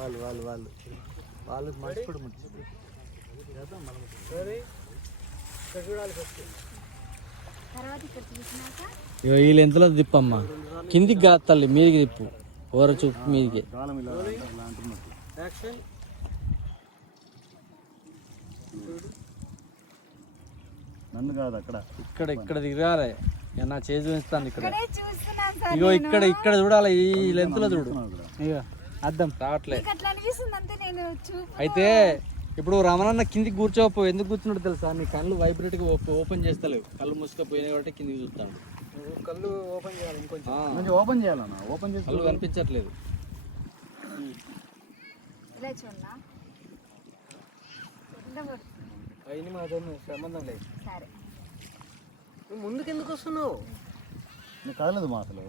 వాళ్ళు వాళ్ళు వాళ్ళు వాళ్ళు మర్చిపోడు ఈ లెంత్లో తిప్పమ్మా. కిందికి కాదు తల్లి మీదికి తిప్పు. ఓర చూపు మీదికి. నన్ను కాదు అక్కడ. ఇక్కడ ఇక్కడ దిగాలి. నా చేసి చూపిస్తాను ఇక్కడ. ఇగో ఇక్కడ ఇక్కడ చూడాలి ఈ లెంత్లో చూడు. అక్కడ ఇగో అద్దం. రావట్లే. అయితే ఇప్పుడు రమణన్న కిందికి కూర్చోపో. ఎందుకు కూర్చున్నాడు తెలుసా? నీ కళ్ళు వైబ్రేట్గా ఓపెన్ చేస్తలేవు. కళ్ళు మూసుకపోయినాయి కాబట్టి కిందికి చూస్తాడు. కళ్ళు ఓపెన్ చేయాలి ఇంకొంచెం. ఓపెన్ చేయాలన్నా? ఓపెన్ చేసి కళ్ళు కనిపించట్లేదు. అయిన మాతో సంబంధం లేదు సరే. నువ్వు ముందుకు ఎందుకు వస్తున్నావు? నీకు కాలేదు మా అసలు